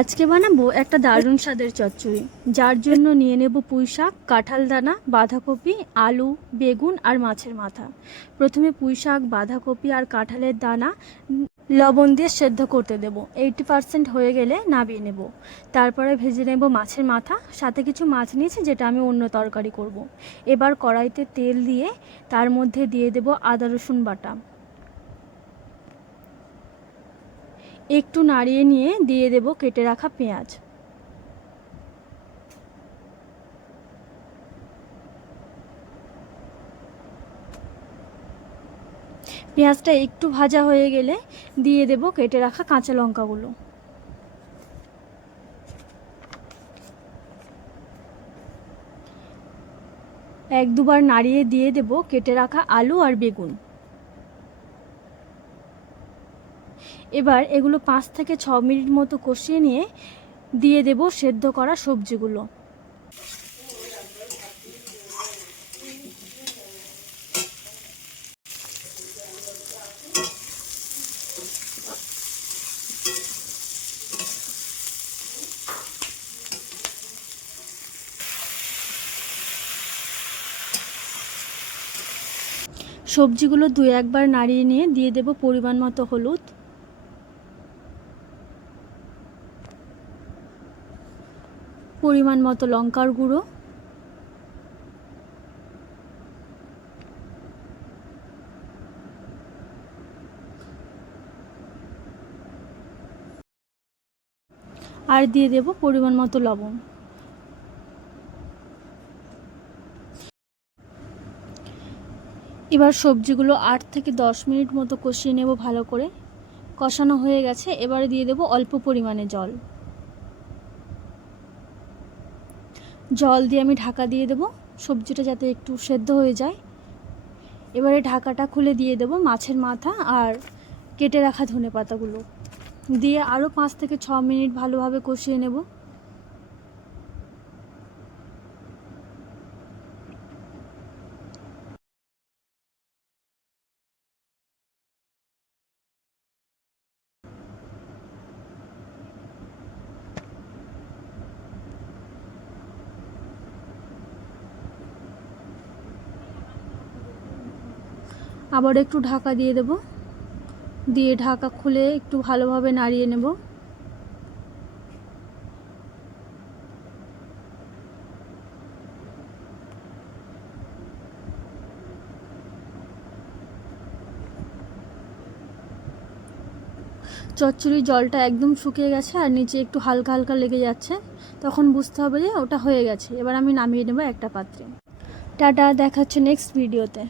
আজকে বানাবো একটা দারুণ স্বাদের চচ্চড়ি, যার জন্য নিয়ে নেব পুঁই শাক, কাঁঠাল দানা, বাঁধাকপি, আলু, বেগুন আর মাছের মাথা। প্রথমে পুঁই শাক, বাঁধাকপি আর কাঁঠালের দানা লবণ দিয়ে সেদ্ধ করতে দেব। 80% হয়ে গেলে নামিয়ে নেব। তারপরে ভেজে নেব মাছের মাথা, সাথে কিছু মাছ নিয়েছি যেটা আমি অন্য তরকারি করব। এবার কড়াইতে তেল দিয়ে তার মধ্যে দিয়ে দেব আদা রসুন বাটা। একটু নাড়িয়ে নিয়ে দিয়ে দেব কেটে রাখা পেঁয়াজ। পেঁয়াজটা একটু ভাজা হয়ে গেলে দিয়ে দেব কেটে রাখা কাঁচা লঙ্কাগুলো। এক দুবার নাড়িয়ে দিয়ে দেব কেটে রাখা আলু আর বেগুন। এবার এগুলো 5 থেকে 6 মিনিট মতো কষিয়ে নিয়ে দিয়ে দেব সেদ্ধ করা সবজিগুলো। সবজিগুলো 2-1 বার নাড়িয়ে নিয়ে দিয়ে দেব পরিমাণ মতো হলুদ, পরিমাণ মতো লঙ্কার গুঁড়ো, আর দিয়ে দেব পরিমাণ মতো লবণ। এবার সবজিগুলো 8 থেকে 10 মিনিট মতো কষিয়ে নেব ভালো করে। কষানো হয়ে গেছে, এবারে দিয়ে দেব অল্প পরিমাণে জল। জল দিয়ে আমি ঢাকা দিয়ে দেব, সবজিটা যাতে একটু সেদ্ধ হয়ে যায়। এবারে ঢাকাটা খুলে দিয়ে দেব মাছের মাথা আর কেটে রাখা ধনেপাতাগুলো দিয়ে আরও 5 থেকে 6 মিনিট ভালোভাবে কষিয়ে নেব। আবার একটু ঢাকা দিয়ে দেব, দিয়ে ঢাকা খুলে একটু ভালোভাবে নাড়িয়ে নেব। চচ্চড়ির জলটা একদম শুকিয়ে গেছে আর নিচে একটু হালকা হালকা লেগে যাচ্ছে, তখন বুঝতে হবে যে ওটা হয়ে গেছে। এবার আমি নামিয়ে নেব একটা পাত্রে। টাটা, দেখা হচ্ছে নেক্সট ভিডিওতে।